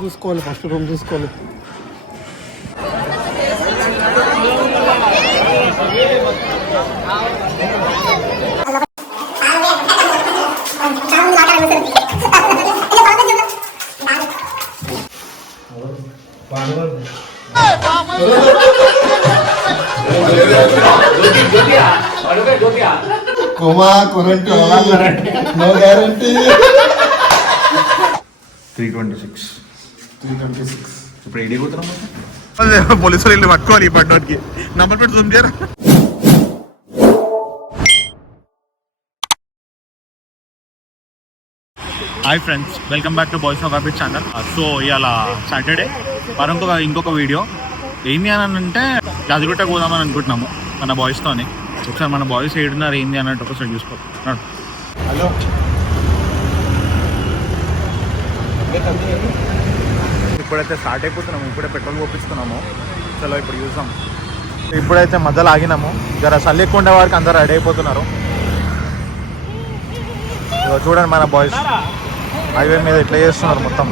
చూసుకోవాలి, first room చూసుకోవాలి. కొమా current no guarantee. 326 ఇప్పుడు ఏడి కూతున్నాం పోలీసులు వెళ్ళి పట్టుకోవాలి ఈ పట్టణానికి. నంబర్ పెట్టి జూమ్ చేయరా. Hi friends, welcome back to boys of habit channel. So ఇవాళ సాటర్డే మరొక ఇంకొక వీడియో ఏంది అని అంటే యాదగిరిగుట్ట పోదామని అనుకుంటున్నాము మన బాయ్స్తోని. ఒకసారి మన బాయ్స్ ఏడున్నారు ఏంది అన్నట్టు ఒకసారి చూసుకోవాలి. హలో, ఇప్పుడైతే స్టార్ట్ అయిపోతున్నాము. ఇప్పుడే పెట్రోల్ పోపిస్తున్నాము. చలో ఇప్పుడు చూసాం. ఇప్పుడైతే మధ్యలో ఆగినాము. జర చల్లి ఎక్కువ ఉండే వారికి అందరూ రెడీ అయిపోతున్నారు. చూడండి మన బాయ్స్ హైవే మీద ఎట్లా చేస్తున్నారు మొత్తం.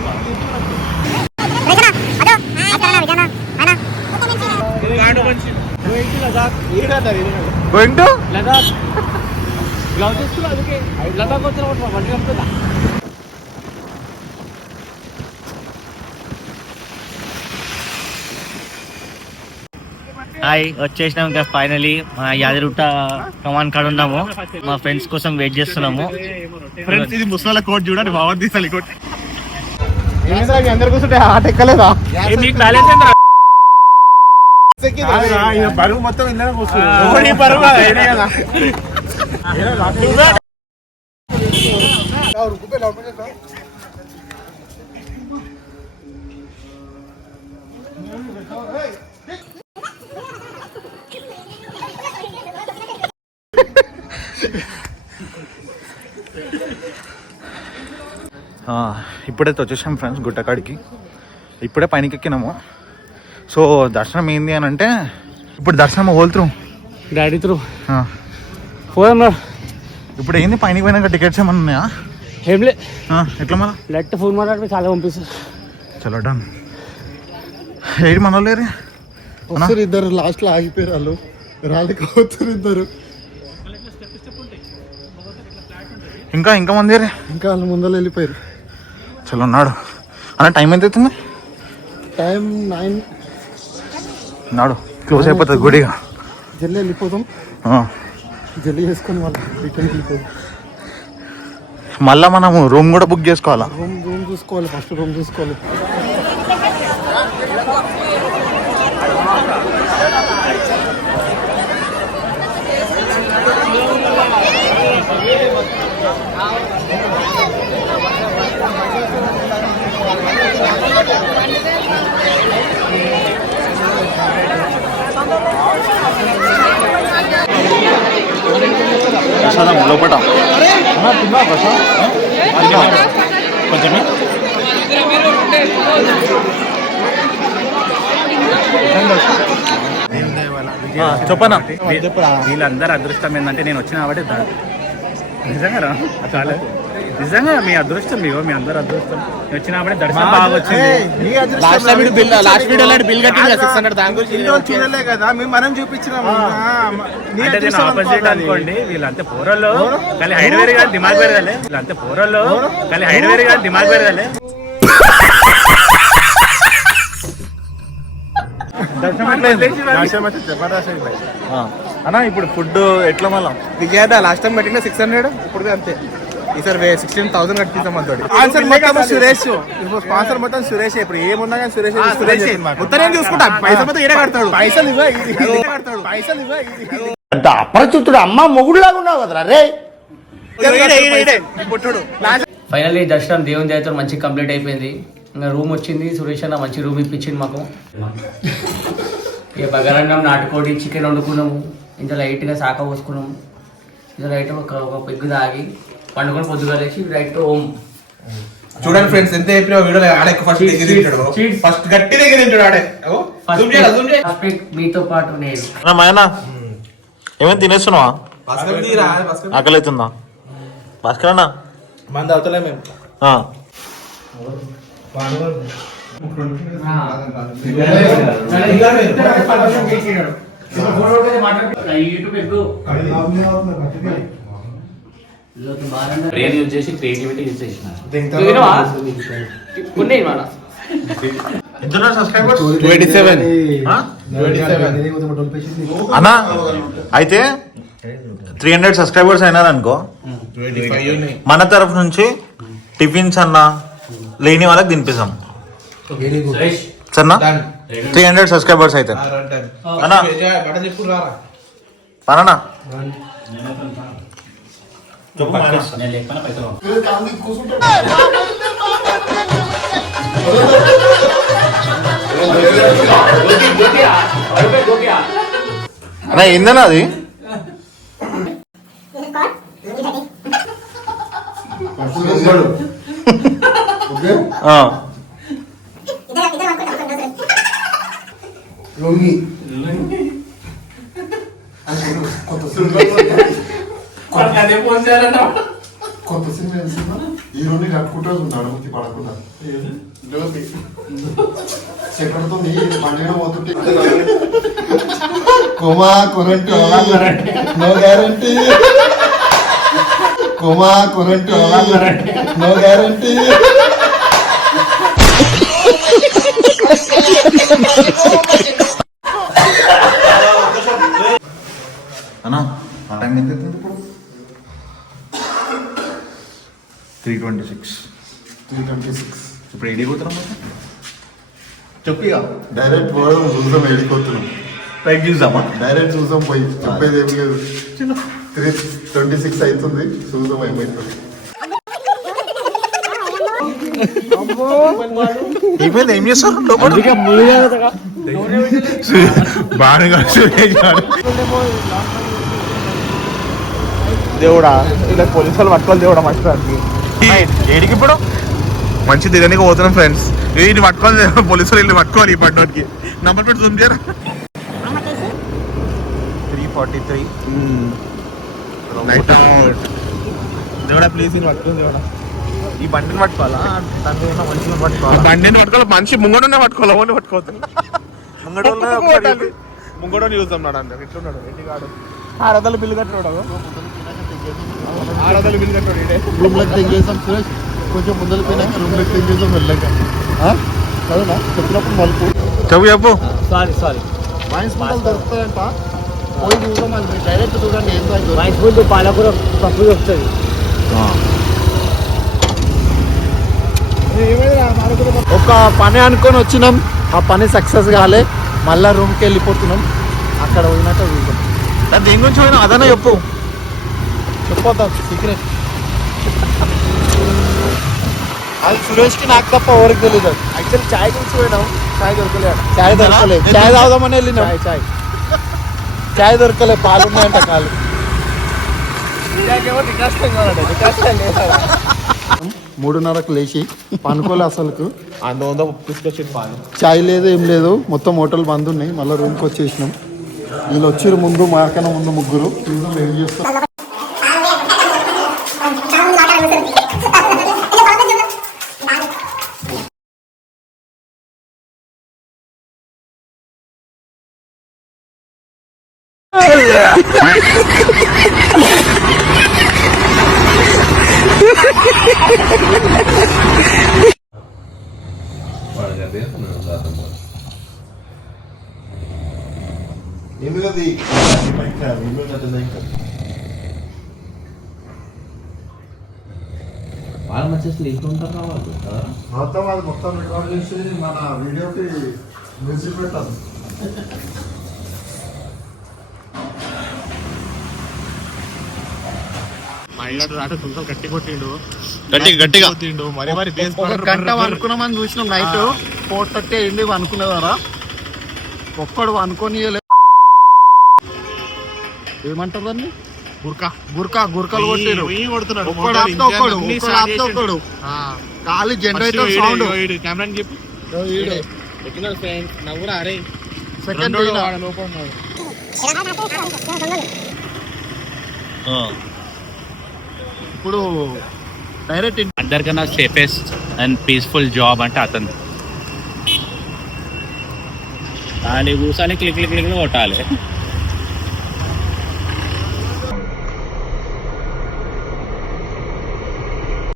గోయింగ్ టు హాయ్, వచ్చేసినాం ఇంకా ఫైనలీ మా యాదగిరిగుట్ట కమాన్ కాడ ఉన్నాము. మా ఫ్రెండ్స్ కోసం వెయిట్ చేస్తున్నాము. ఫ్రెండ్స్ ఇది ముసలి కోట్ చూడండి, బాగుంది తీసాలి కోట్. అందరు కూర్చుంటే ఆట ఎక్కలేదా? బరువు మొత్తం ఇందరం కూర్చుంది. ఇప్పుడైతే వచ్చేసాం ఫ్రెండ్స్ గుట్టకాడికి. ఇప్పుడే పైనకి ఎక్కినాము. సో దర్శనం ఏంది అని అంటే ఇప్పుడు దర్శనం హోల్త్రూ డాడీ త్రూ ఇప్పుడు ఏంది పైనకి పోయినాక టికెట్స్ ఏమన్నా ఉన్నాయా? ఏం ఎట్లా మన లెట్ ఫోన్ మాట్లాడి చాలా పంపిస్తారు. చలో డన్. ఏడు మన లేరు వస్తారు ఇద్దరు, లాస్ట్ లో ఆగిపోయారు వాళ్ళు. రాలేకపోతారు ఇద్దరు. ఇంకా మంది ఇంకా వాళ్ళు ముందర వెళ్ళిపోయారు. చలో ఉన్నాడు అన్న. టైం ఎంత అవుతుంది? టైం 9. నాడు క్లోజ్ అయిపోతుంది గుడిగా. జల్లి వెళ్ళిపోతాం. జల్లి చేసుకొని వాళ్ళు రిటర్న్ వెళ్ళిపోతాం. మళ్ళీ మనము రూమ్ కూడా బుక్ చేసుకోవాలా? రూమ్ చూసుకోవాలి, ఫస్ట్ రూమ్ చూసుకోవాలి. ప్రసాదం లోపల కొంచెమే చెప్పనా. వీళ్ళందరూ అదృష్టం ఏంటంటే నేను వచ్చిన కాబట్టి నిజంగా చాలా నిజంగా మీ అదృష్టం. మీ అందరు అదృష్టం. వచ్చిన కాబట్టి దర్శనం బాగా వచ్చింది. మనం చూపించినాం అంటే నేను ఆపోజిట్ అనుకోండి. వీళ్ళంతే పోరల్లో కానీ హైడ్ వేరే కానీ దిమాగ్ పెరగాలి. వీళ్ళంతే పోరల్లో కానీ హైడ్ వేరే కానీ దిమాగ్ పెరగాలి. అన్నా ఇప్పుడు ఫుడ్ ఎట్లా మళ్ళా దిగేదా? లాస్ట్ టైం కట్టిన 600, ఇప్పుడు అంతే. ఈసారి 16,000 కట్టిస్తాం అంతటి. స్పాన్సర్ మొత్తం సురేష్. స్పాన్సర్ మొత్తం సురేష్. ఇప్పుడు ఏమున్నా కానీ సురేష్ మొత్తం చూసుకుంటా. పైసలు మొత్తం ఈడే కడతాడు. పైసలు అంత అపరిచితుడు అమ్మ మొగుడులాగా ఉన్నావు కదరా రే. ఫైనల్లీ దర్శనం దేవుని దయతో మంచిగా కంప్లీట్ అయిపోయింది. ఇంకా రూమ్ వచ్చింది. సురేష్ అన్న మంచి రూమ్ ఇప్పించింది మాకు. ఇక బగారన్నం, నాటుకోడి, చికెన్ వండుకున్నాము. ఇంత లైట్గా శాఖ పోసుకున్నాము. ఇంత లైట్ ఒక పెగ్గు తాగి పండుకొని పొద్దుగా లేచి రైట్ హోమ్. చూడండి ఫ్రెండ్స్, ఎంత చెప్పినా వీడియో ఆడే ఫస్ట్ గట్టి దగ్గర తింటాడు ఆడే. మీతో పాటు నేను ఏమైనా తినేస్తున్నావా? ఆకలి అవుతుందా భాస్కర్ అన్న? మంది అవుతలే మేము. బ్రెయిన్ యూజ్ చేసి క్రియేటివిటీ యూజ్ చేసిన సబ్స్క్రైబర్స్ 27 అన్నా. అయితే 300 సబ్స్క్రైబర్స్ అయినారనుకో, మన తరఫు నుంచి టిఫిన్స్ అన్నా లేని వాళ్ళకి తినిపిస్తాం సరేనా. 300 సబ్స్క్రైబర్స్ అయితే అన్నా పననా అన్నా ఏందన్నా అది కొత్త సినిమా ఈ రెండు కట్టుకుంటూ నడుముకి పడకుండా చెక్కడతో పండుగ పోతుంటే Kumar కొరంటి no guarantee, Kumar కొరంటి no guarantee. అన్నా టైం ఎంత అవుతుంది ఇప్పుడు? 3:26. ఇప్పుడు ఏడి పోతున్నాం చెప్పి డైరెక్ట్ పోవడం చూసాం, వెళ్ళిపోతున్నాం. పైకి చూద్దామా? డైరెక్ట్ చూసాం, పోయి చెప్పేది ఏం లేదు. 3:26 అవుతుంది, చూసాం ఏమైతుంది. ఏం చేస్తారు బాగా దేవుడా ఇలా పోలీసులు పట్టుకోవాలి దేవుడా మంచి ఏడికి ఇప్పుడు మంచి దిగనికి పోతున్నాం ఫ్రెండ్స్. ఇది పట్టుకోవాలి పోలీసులు వెళ్ళి పట్టుకోవాలి ఈ పడ్డోడికి. నంబర్ ప్లేట్ జూమ్ చేయరా. 3:43. దేవుడా ప్లీజ్ పట్టుకోండి దేవుడా. ఈ బండిని పట్టుకోవాలా, మనిషిని పట్టుకోవాలి. బండిని పట్టుకోవాలి, మనిషి ముంగడునే పట్టుకోవాలి, ఓన్లీ పట్టుకోవద్దు. ముంగడోని చూద్దాం నాడు అంటే ఎట్లున్నాడు ఇంటికాడు. 600 బిల్లు కట్టినాడు, 600 బిల్లు కట్టాడు. రూమ్ లెక్క తెంగేసాం సురేష్, కొంచెం ముందర పోయినాక రూమ్ లెక్క తెంగేసాం వెళ్ళగా. చదువునా చెప్పినప్పుడు మలుపు చెప్పు సారీ వాయిస్ మోడల్ దొరుకుతాయంట, పోయి చూద్దాం. అది డైరెక్ట్ చూడండి ఏం కాదు. వాయిస్ ముందు పాలకూర పప్పు వస్తుంది. ఒక పని అనుకొని వచ్చినాం, ఆ పని సక్సెస్ కాలే, మళ్ళా రూమ్కి వెళ్ళిపోతున్నాం. అక్కడ పోయినాక చూద్దాం. దేని గురించి పోయినా అదన్నా చెప్పు. చెప్పొద్దాం సీక్రెట్. అది సురేష్కి నాకు తప్ప ఎవరికి తెలియదు. యాక్చువల్లీ చాయ్ గురించి పోయినాం, చాయ్ దొరకలేదు. చాయ్ దొరకలేదు, చాయ్ తాగుదామని వెళ్ళినాం. చాయ్ దొరకలే, పాలు ఉన్నాయంట కాలు. 3:30కు లేచి పనుకోలే అసలుకు. అందులో తీసుకొచ్చింది పాలు. చాయ్ లేదు ఏం లేదు, మొత్తం హోటల్ బంద్ ఉన్నాయి. మళ్ళీ రూమ్కి వచ్చేసినాం. వీళ్ళు వచ్చిర్రు ముందు, మాకన్నా ముందు ముగ్గురు. చూద్దాం ఏం చేస్తాం. ఎందుకది వాళ్ళ మధ్య లేకుంటారు వాళ్ళు మొత్తం అది మొత్తం రికార్డ్ చేసి మన వీడియోకి మ్యూజిక్ పెట్టాలి. గట్టి కొట్టిండు, గట్టిగా కొట్టిండు మరి మరి. ఒక గంట అనుకున్నామని చూసినాం. నైట్ 4:30 అయింది అనుకునేవారా. ఒక్కడు అనుకొని ఏమంటారు దాన్ని, గుర్కాలు కొట్టిరు. ఒక్కడు ఖాళీ జనరేటర్ సౌండ్. సెకండ్ ఇప్పుడు డైరెక్ట్ అందరికన్నా సేఫెస్ట్ అండ్ పీస్ఫుల్ జాబ్ అంటే అతను దాని కూర్చొని క్లిక్ కొట్టాలి